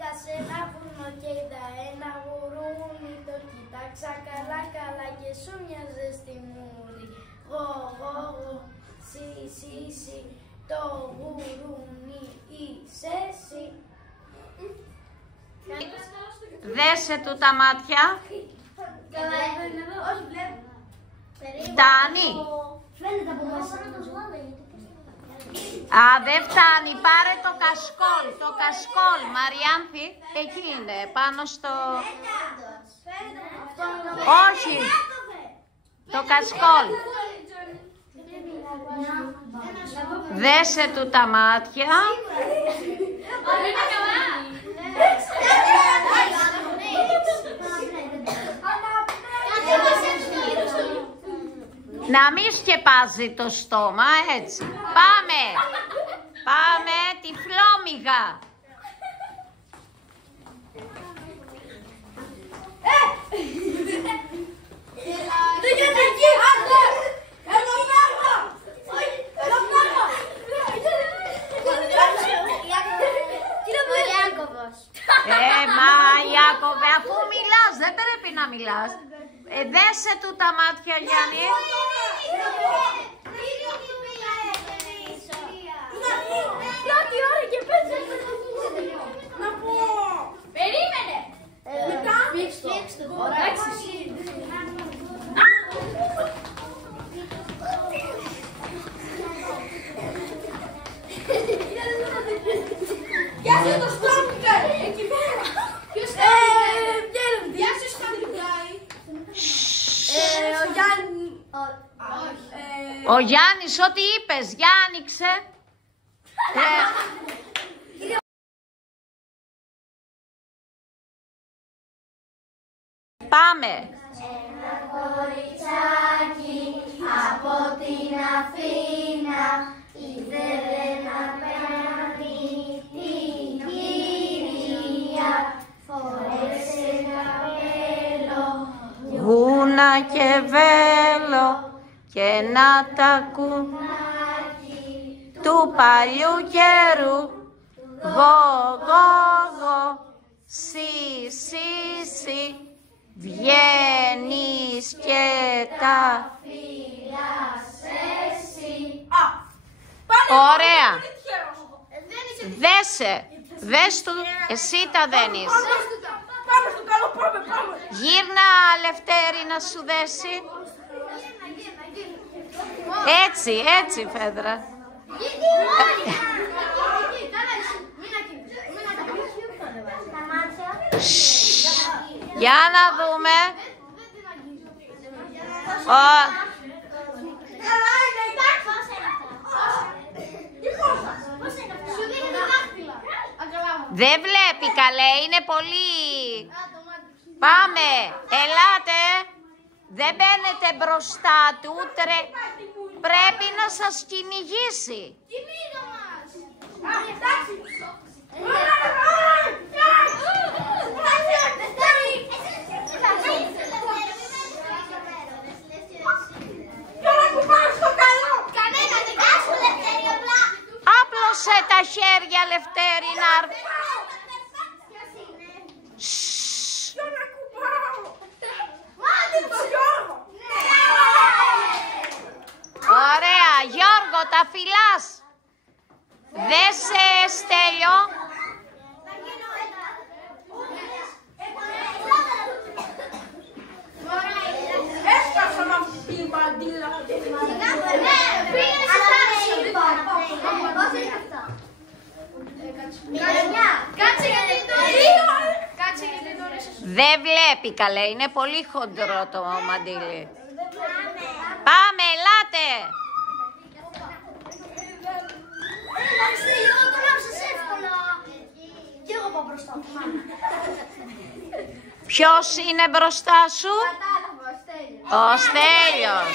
Μπήκα σε ένα βουνό και είδα ένα γουρούνι. Το κοίταξα καλά καλά και σου μοιάζε στη μούρη. Γω, γω, γω, σι, σι, σι. Το γουρούνι είσαι εσύ. Δέσε του τα μάτια. Καλά, είναι εδώ. Όχι, βλέπω. Φτάνει. Φαίνεται από μέσα. Α, δεν φτάνει. Πάρε το κασκόλ. Το κασκόλ, Μαριάνθη. Εκεί είναι, πάνω στο... Όχι. Το κασκόλ. Δέσε του τα μάτια. Να μην σκεπάζει το στόμα, έτσι. Πάμε. Πάμε, τυφλόμυγα. Δεν γίνεται εκεί, άντε! Έλα πράγμα! Έλα πράγμα! Ο Ιάκωβος. Μα Ιάκωβε, αφού μιλάς, δεν πρέπει να μιλάς. Δέσε του τα μάτια, Γιάννη. Πρώτη ώρα και πέντε. Να πω. Περίμενε. Μετά. Φίξ' το. Γεια σου το στόμικα. Εκεί πέρα. Ποιος θέλει. Γεια σου σκαντρικάει. Ο Γιάννη. Ο Γιάννης, ό,τι είπες, για άνοιξε. Πάμε. Ένα κοριτσάκι από την Αθήνα ήθελε να παίρνει την κυρία. Φόρεσε καπέλο, Γούνα και βέλο και ένα τακουνάκι του παλιού καιρού. Γω, γω, γω, σι, σι, σι. Βγαίνεις και τα φυλάσαι. Ωραία. Δέσε. Δες του, εσύ τα δένεις. Πάμε στο καλό, πάμε. Γύρνα, Λευτέρη, να σου δέσει. Έτσι, Φέδρα. Για να δούμε. Δεν βλέπει καλέ, είναι πολύ... Πάμε, ελάτε. Δεν μπαίνετε μπροστά του, πρέπει να σας κυνηγήσει. Κυνήγα μας. Άπλωσε τα χέρια, Λευτέρη, να... Ωραία, Γιώργο, τα φυλάς. Δέσε, Στέλιο. Έσκασα με αυτή την μπαντίλα. Δεν βλέπει καλέ, είναι πολύ χοντρό το μαντίλι. Πάμε, ελάτε. Ποιος είναι μπροστά σου? Ο Στέλιος.